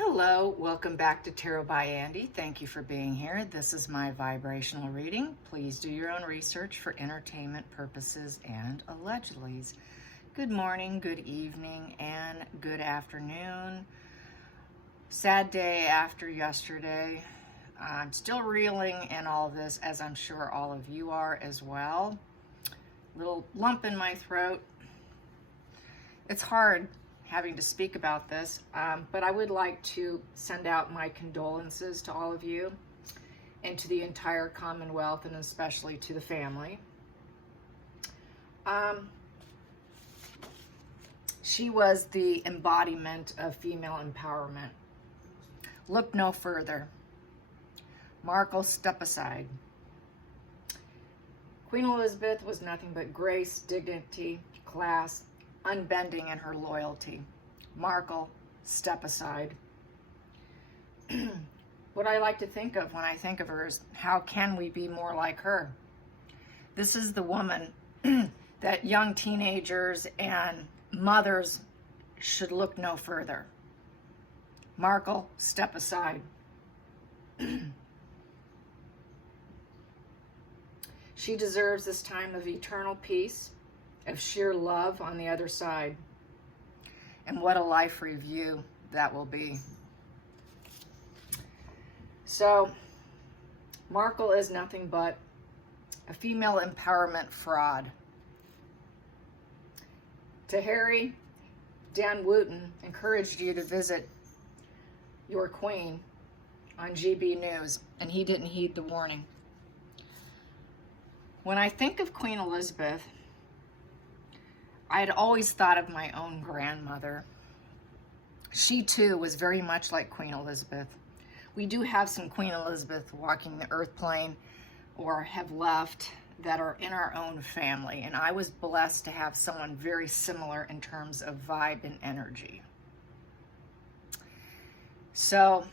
Hello, welcome back to Tarot by Andy. Thank you for being here. This is my vibrational reading. Please do your own research for entertainment purposes and allegedlys. Good morning, good evening, and good afternoon. Sad day after yesterday. I'm still reeling in all of this, as I'm sure all of you are as well. Little lump in my throat. It's hard having to speak about this, but I would like to send out my condolences to all of you and to the entire Commonwealth, and especially to the family. She was the embodiment of female empowerment. Look no further. Markle, step aside. Queen Elizabeth was nothing but grace, dignity, class, unbending in her loyalty. Markle, step aside. What I like to think of when I think of her is, how can we be more like her? This is the woman that young teenagers and mothers should look no further. Markle, step aside. She deserves this time of eternal peace, of sheer love on the other side. And what a life review that will be. So, Markle is nothing but a female empowerment fraud. To Harry, Dan Wooten encouraged you to visit your queen on GB News, and he didn't heed the warning. When I think of Queen Elizabeth, I had always thought of my own grandmother. She too was very much like Queen Elizabeth. We do have some Queen Elizabeth walking the earth plane or have left that are in our own family, and I was blessed to have someone very similar in terms of vibe and energy. So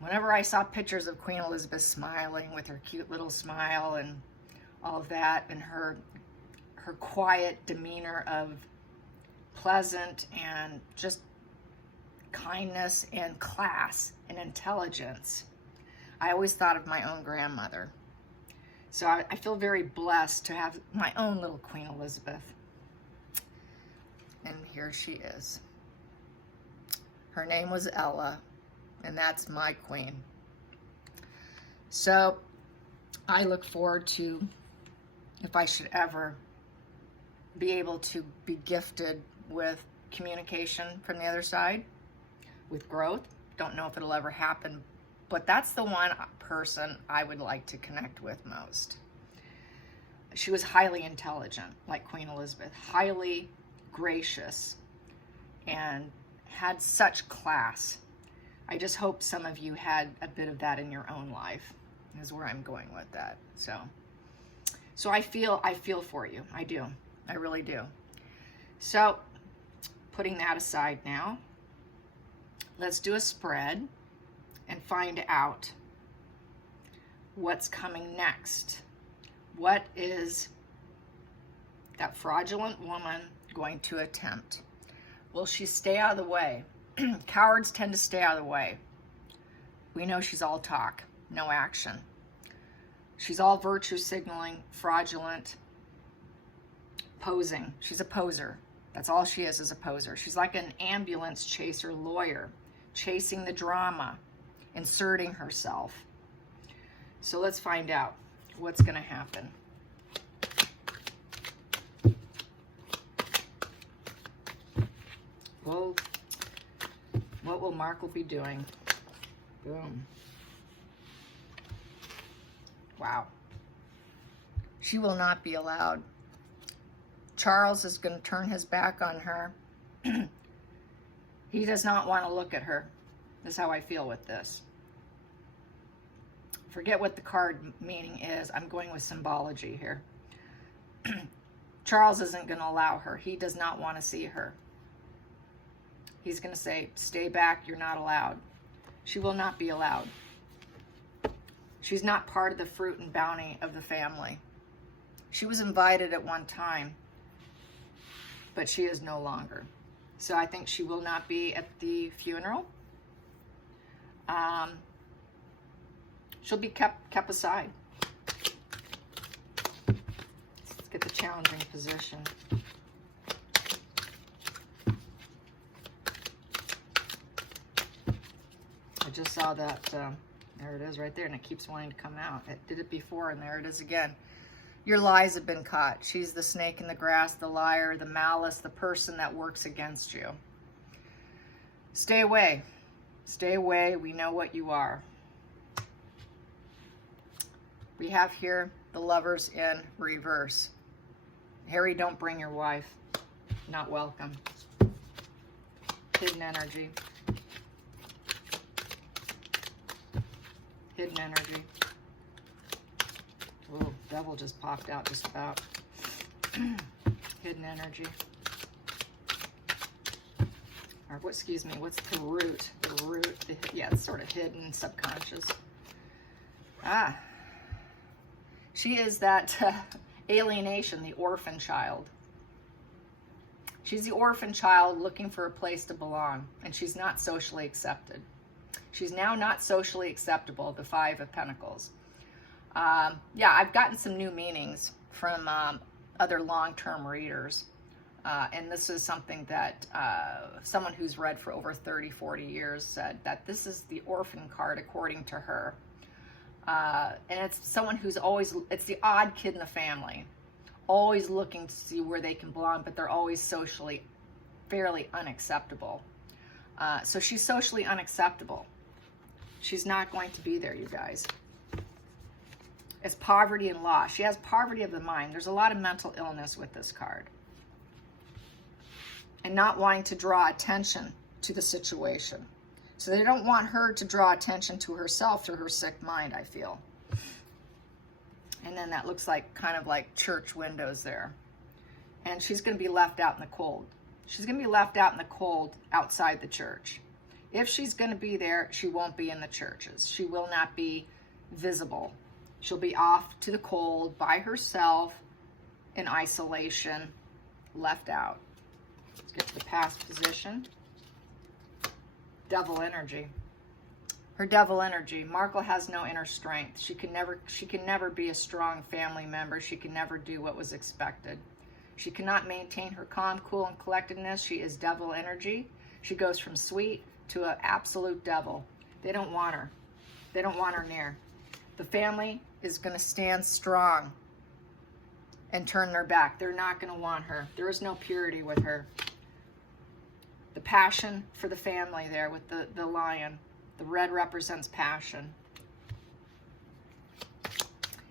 whenever I saw pictures of Queen Elizabeth smiling with her cute little smile and all of that, and her quiet demeanor of pleasant and just kindness and class and intelligence, I always thought of my own grandmother. So I feel very blessed to have my own little Queen Elizabeth. And here she is. Her name was Ella, and that's my queen. So I look forward to, if I should ever be able to be gifted with communication from the other side, with growth. Don't know if it'll ever happen, but that's the one person I would like to connect with most. She was highly intelligent, like Queen Elizabeth, highly gracious, and had such class. I just hope some of you had a bit of that in your own life, is where I'm going with that. So I feel for you. I do. I really do. So, putting that aside now, let's do a spread and find out what's coming next. What is that fraudulent woman going to attempt? Will she stay out of the way? Cowards tend to stay out of the way. We know she's all talk, no action. She's all virtue signaling, fraudulent, posing. She's a poser. That's all she is a poser. She's like an ambulance chaser lawyer, chasing the drama, inserting herself. So let's find out what's going to happen. Well, what will Markle be doing? Boom. Wow. She will not be allowed. Charles is going to turn his back on her. He does not want to look at her. That's how I feel with this. Forget what the card meaning is. I'm going with symbology here. Charles isn't going to allow her. He does not want to see her. He's going to say, stay back, you're not allowed. She will not be allowed. She's not part of the fruit and bounty of the family. She was invited at one time, but she is no longer. So I think she will not be at the funeral. She'll be kept aside. Let's get the challenging position. I just saw that, there it is right there, and it keeps wanting to come out. It did it before, and there it is again. Your lies have been caught. She's the snake in the grass, the liar, the malice, the person that works against you. Stay away. Stay away. We know what you are. We have here the Lovers in reverse. Harry, don't bring your wife. Not welcome. Hidden energy. Hidden energy. Ooh, devil just popped out just about. Hidden energy. Or what, excuse me, what's the root? The root, yeah, it's sort of hidden, subconscious. She is that alienation, the orphan child. She's the orphan child looking for a place to belong, and she's not socially accepted. She's now not socially acceptable, the Five of Pentacles. Yeah, I've gotten some new meanings from other long-term readers. And this is something that someone who's read for over 30, 40 years said that this is the orphan card according to her. And it's someone who's always, it's the odd kid in the family, always looking to see where they can belong, but they're always socially fairly unacceptable. So she's socially unacceptable. She's not going to be there, you guys. It's poverty and loss. She has poverty of the mind. There's a lot of mental illness with this card. And not wanting to draw attention to the situation. So they don't want her to draw attention to herself through her sick mind, I feel. And then that looks like kind of like church windows there. And she's going to be left out in the cold. She's going to be left out in the cold outside the church. If she's going to be there, she won't be in the churches. She will not be visible. She'll be off to the cold by herself in isolation, left out. Let's get to the past position. Devil energy. Her devil energy. Markle has no inner strength. She can never be a strong family member. She can never do what was expected. She cannot maintain her calm, cool, and collectedness. She is devil energy. She goes from sweet to an absolute devil. They don't want her. They don't want her near. The family is going to stand strong and turn their back. They're not going to want her. There is no purity with her. The passion for the family there with the lion. The red represents passion.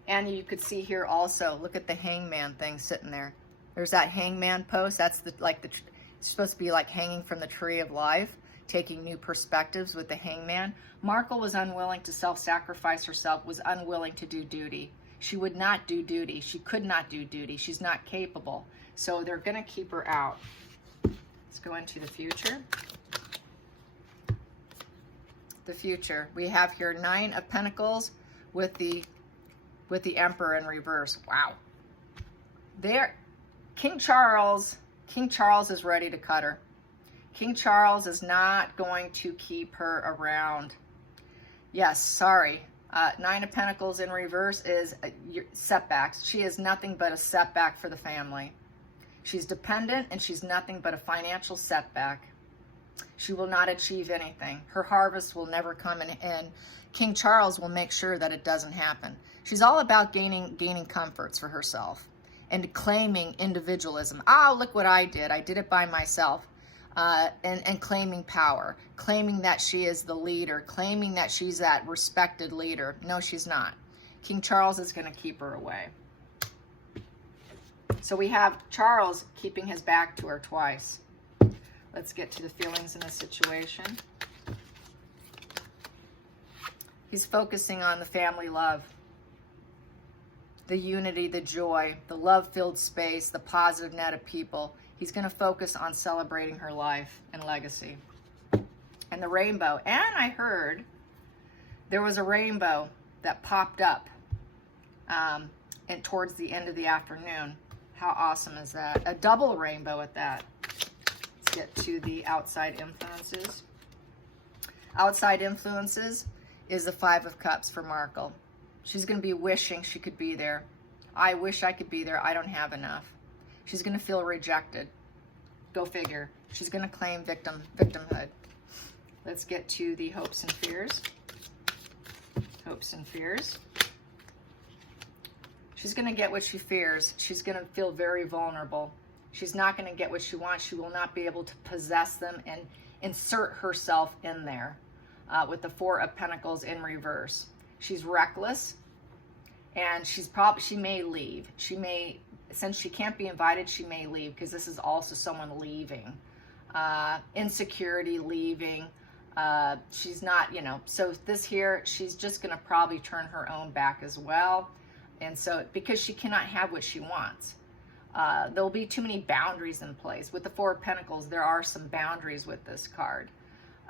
And you could see here also, look at the hangman thing sitting there. There's that hangman post. That's it's supposed to be like hanging from the tree of life, taking new perspectives with the hangman. Markle was unwilling to self-sacrifice herself, was unwilling to do duty. She would not do duty. She could not do duty. She's not capable. So they're going to keep her out. Let's go into the future. The future. We have here 9 of Pentacles with the Emperor in reverse. Wow. There, King Charles is ready to cut her. King Charles is not going to keep her around. Yes, sorry. 9 of Pentacles in reverse is setbacks. She is nothing but a setback for the family. She's dependent, and she's nothing but a financial setback. She will not achieve anything. Her harvest will never come, and King Charles will make sure that it doesn't happen. She's all about gaining comforts for herself and claiming individualism. Oh, look what I did. I did it by myself. And claiming power, claiming that she is the leader, claiming that she's that respected leader. No, she's not. King Charles is going to keep her away. So we have Charles keeping his back to her twice. Let's get to the feelings in the situation. He's focusing on the family love, the unity, the joy, the love-filled space, the positive net of people. He's going to focus on celebrating her life and legacy. And the rainbow. And I heard there was a rainbow that popped up and towards the end of the afternoon. How awesome is that? A double rainbow at that. Let's get to the outside influences. Outside influences is the Five of Cups for Markle. She's going to be wishing she could be there. I wish I could be there. I don't have enough. She's going to feel rejected. Go figure. She's going to claim victimhood. Let's get to the hopes and fears. Hopes and fears. She's going to get what she fears. She's going to feel very vulnerable. She's not going to get what she wants. She will not be able to possess them and insert herself in there with the Four of Pentacles in reverse. She's reckless, and she may leave. She may, since she can't be invited, she may leave, because this is also someone leaving. Insecurity, leaving. She's not, so this here, she's just going to probably turn her own back as well. And so, because she cannot have what she wants. There'll be too many boundaries in place. With the Four of Pentacles, there are some boundaries with this card.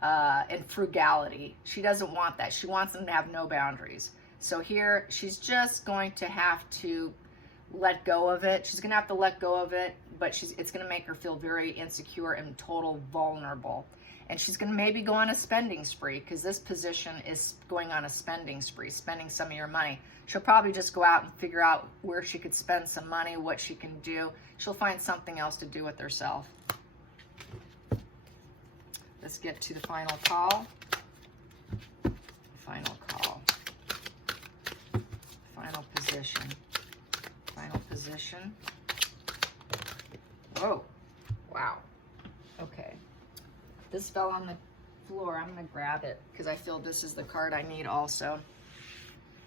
And frugality. She doesn't want that. She wants them to have no boundaries. So here, she's just going to have to let go of it. She's going to have to let go of it, but it's going to make her feel very insecure and total vulnerable. And she's going to maybe go on a spending spree, because this position is going on a spending spree, spending some of your money. She'll probably just go out and figure out where she could spend some money, what she can do. She'll find something else to do with herself. Let's get to the final call. Final call. Final position. Final position. Whoa. Wow. Okay. This fell on the floor. I'm going to grab it because I feel this is the card I need also.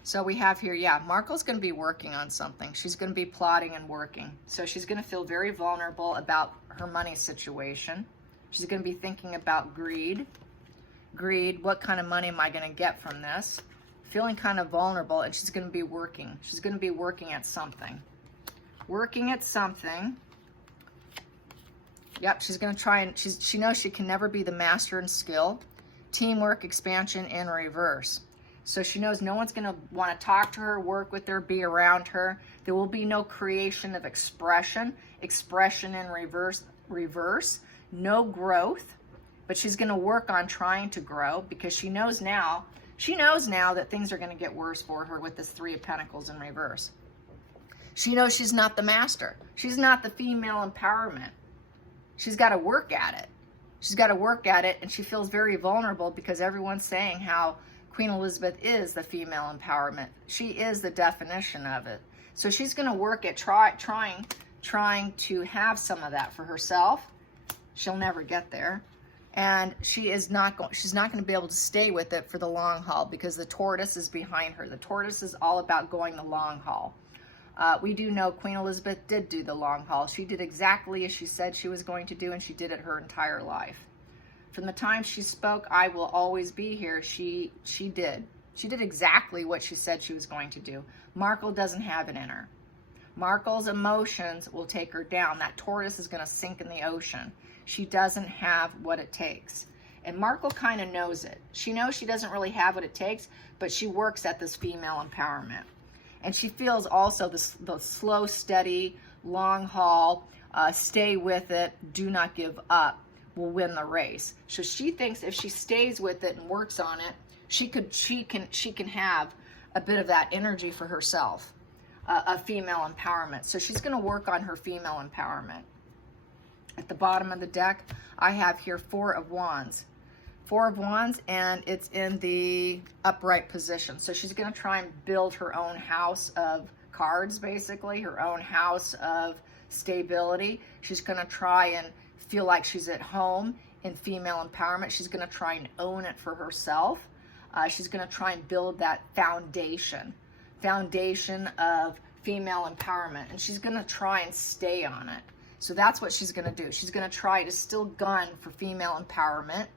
So we have here, yeah, Markle's going to be working on something. She's going to be plotting and working. So she's going to feel very vulnerable about her money situation. She's going to be thinking about greed. Greed, what kind of money am I going to get from this? Feeling kind of vulnerable, and she's going to be working. She's going to be working at something. Working at something. Yep, she's going to try, and she knows she can never be the master in skill. Teamwork, expansion, in reverse. So she knows no one's going to want to talk to her, work with her, be around her. There will be no creation of expression. Expression in reverse. No growth, but she's going to work on trying to grow, because she knows now that things are going to get worse for her with this Three of Pentacles in reverse. She knows she's not the master. She's not the female empowerment. She's got to work at it. She's got to work at it, and she feels very vulnerable because everyone's saying how Queen Elizabeth is the female empowerment. She is the definition of it. So she's going to work at trying to have some of that for herself. She'll never get there, and she's not going to be able to stay with it for the long haul, because the tortoise is behind her. The tortoise is all about going the long haul. We do know Queen Elizabeth did do the long haul. She did exactly as she said she was going to do, and she did it her entire life. From the time she spoke, "I will always be here," she did. She did exactly what she said she was going to do. Markle doesn't have it in her. Markle's emotions will take her down. That tortoise is going to sink in the ocean. She doesn't have what it takes. And Markle kind of knows it. She knows she doesn't really have what it takes, but she works at this female empowerment. And she feels also the slow, steady, long haul, stay with it, do not give up, will win the race. So she thinks if she stays with it and works on it, she can have a bit of that energy for herself, a female empowerment. So she's going to work on her female empowerment. At the bottom of the deck, I have here Four of Wands. Four of Wands, and it's in the upright position. So she's going to try and build her own house of cards, basically, her own house of stability. She's going to try and feel like she's at home in female empowerment. She's going to try and own it for herself. She's going to try and build that foundation of female empowerment, and she's going to try and stay on it. So that's what she's going to do. She's going to try to still gun for female empowerment,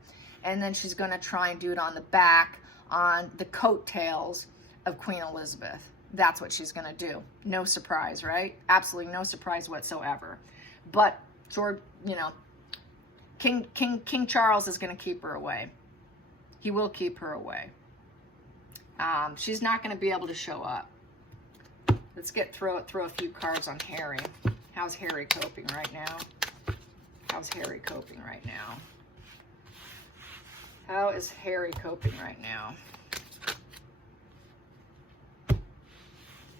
and then she's going to try and do it on the back, on the coattails of Queen Elizabeth. That's what she's going to do. No surprise, right? Absolutely no surprise whatsoever. But, King Charles is going to keep her away. He will keep her away. She's not going to be able to show up. Let's throw a few cards on Harry. How's Harry coping right now? How's Harry coping right now? How is Harry coping right now?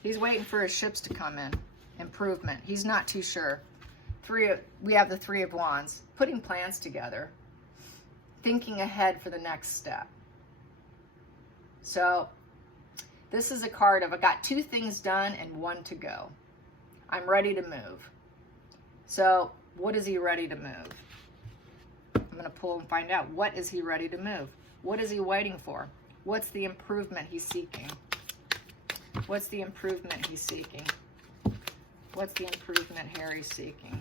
He's waiting for his ships to come in. Improvement. He's not too sure. We have the Three of Wands. Putting plans together. Thinking ahead for the next step. So, this is a card of I got 2 things done and 1 to go. I'm ready to move. So, what is he ready to move? I'm going to pull and find out. What is he ready to move? What is he waiting for? What's the improvement he's seeking? What's the improvement he's seeking? What's the improvement Harry's seeking?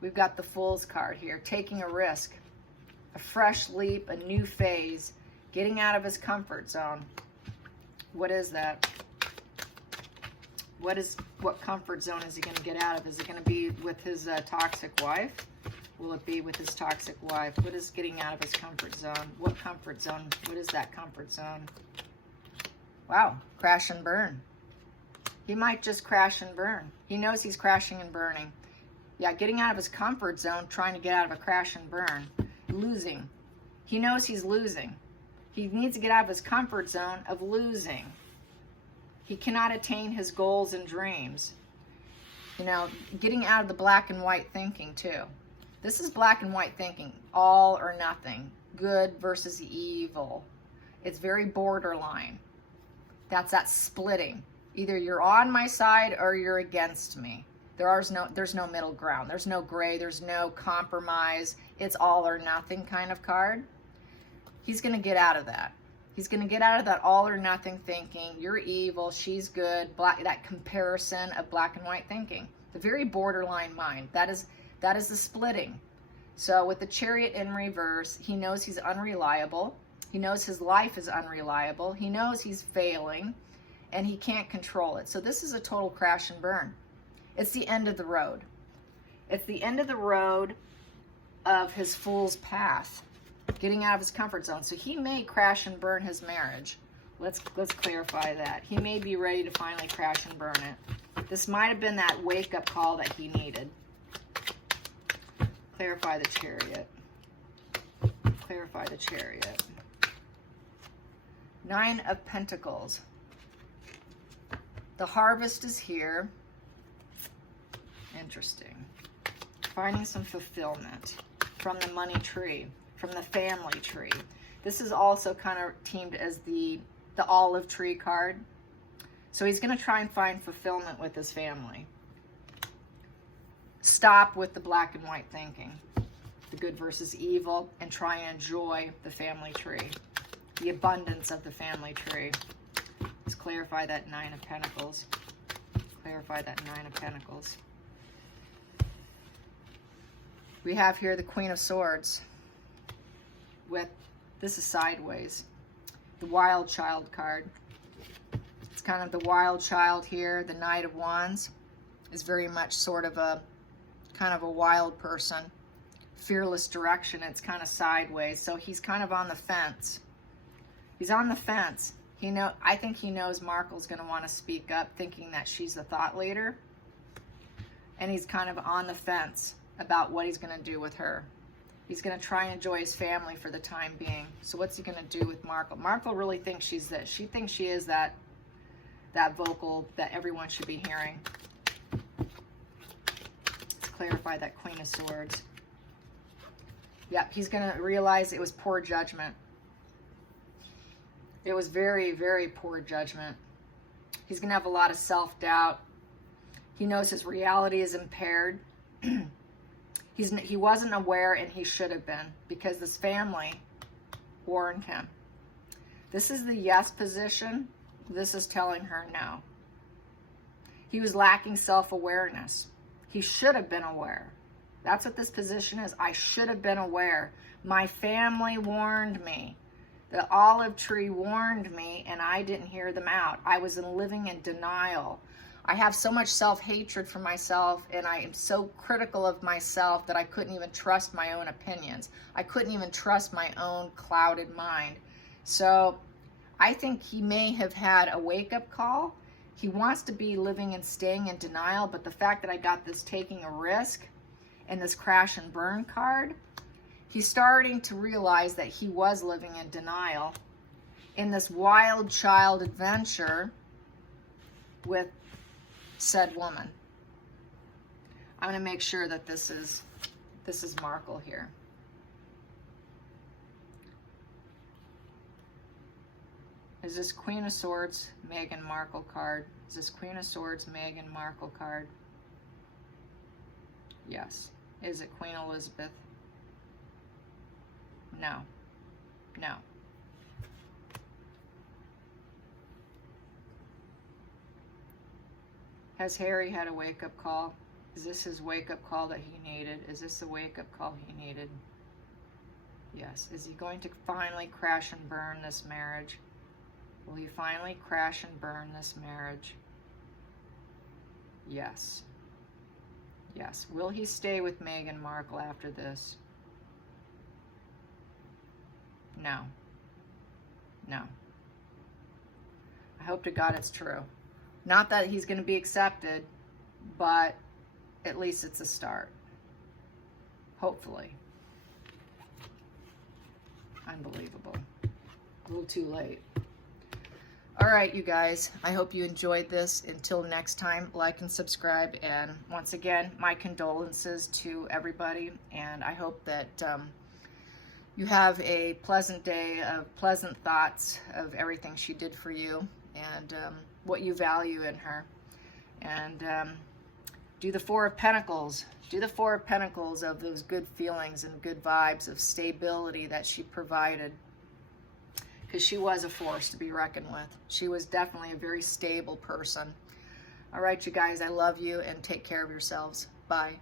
We've got the Fool's card here. Taking a risk. A fresh leap. A new phase. Getting out of his comfort zone. What is that? What comfort zone is he going to get out of? Is it going to be with his toxic wife? Will it be with his toxic wife? What is getting out of his comfort zone? What comfort zone? What is that comfort zone? Wow, crash and burn. He might just crash and burn. He knows he's crashing and burning. Yeah, getting out of his comfort zone, trying to get out of a crash and burn. Losing. He knows he's losing. He needs to get out of his comfort zone of losing. He cannot attain his goals and dreams. You know, getting out of the black and white thinking too. This is black and white thinking. All or nothing. Good versus evil. It's very borderline. That's that splitting. Either you're on my side or you're against me. There's no middle ground. There's no gray. There's no compromise. It's all or nothing kind of card. He's going to get out of that. He's going to get out of that all or nothing thinking. You're evil. She's good. That comparison of black and white thinking. The very borderline mind. That is the splitting. So with the Chariot in reverse, he knows he's unreliable. He knows his life is unreliable. He knows he's failing and he can't control it. So this is a total crash and burn. It's the end of the road. It's the end of the road of his fool's path, getting out of his comfort zone. So he may crash and burn his marriage. Let's clarify that. He may be ready to finally crash and burn it. This might have been that wake-up call that he needed. Clarify the Chariot. Clarify the Chariot. 9 of Pentacles. The harvest is here. Interesting. Finding some fulfillment from the money tree, from the family tree. This is also kind of teamed as the olive tree card. So he's going to try and find fulfillment with his family. Stop with the black and white thinking, the good versus evil, and try and enjoy the family tree, the abundance of the family tree. Let's clarify that 9 of Pentacles. Clarify that 9 of Pentacles. We have here the Queen of Swords with, this is sideways, the Wild Child card. It's kind of the wild child here. The Knight of Wands is very much sort of a, kind of a wild person. Fearless direction, it's kind of sideways. So he's kind of on the fence. He's on the fence. I think he knows Markle's going to want to speak up, thinking that she's the thought leader. And he's kind of on the fence about what he's going to do with her. He's going to try and enjoy his family for the time being. So what's he going to do with Markle? Markle really thinks she's this. She thinks she is that vocal that everyone should be hearing. Let's clarify that Queen of Swords. Yep, he's going to realize it was poor judgment. It was very, very poor judgment. He's going to have a lot of self-doubt. He knows his reality is impaired. He wasn't aware, and he should have been, because this family warned him. This is the yes position. This is telling her no. He was lacking self-awareness. He should have been aware. That's what this position is. I should have been aware. My family warned me. The olive tree warned me, and I didn't hear them out. I was living in denial. I have so much self-hatred for myself, and I am so critical of myself that I couldn't even trust my own opinions. I couldn't even trust my own clouded mind. So I think he may have had a wake-up call. He wants to be living and staying in denial, but the fact that I got this taking a risk and this crash and burn card, he's starting to realize that he was living in denial in this wild child adventure with said woman. I'm going to make sure that this is Markle here. Is this Queen of Swords, Meghan Markle card? Is this Queen of Swords, Meghan Markle card? Yes. Is it Queen Elizabeth? No. No. Has Harry had a wake-up call? Is this his wake-up call that he needed? Is this the wake-up call he needed? Yes. Is he going to finally crash and burn this marriage? Will he finally crash and burn this marriage? Yes. Yes. Will he stay with Meghan Markle after this? No. No. I hope to God it's true. Not that he's going to be accepted, but at least it's a start. Hopefully. Unbelievable. A little too late. All right, you guys. I hope you enjoyed this. Until next time, like and subscribe. And once again, my condolences to everybody. And I hope that you have a pleasant day of pleasant thoughts of everything she did for you and what you value in her. And do the Four of Pentacles. Do the Four of Pentacles of those good feelings and good vibes of stability that she provided. Because she was a force to be reckoned with. She was definitely a very stable person. All right, you guys, I love you and take care of yourselves. Bye.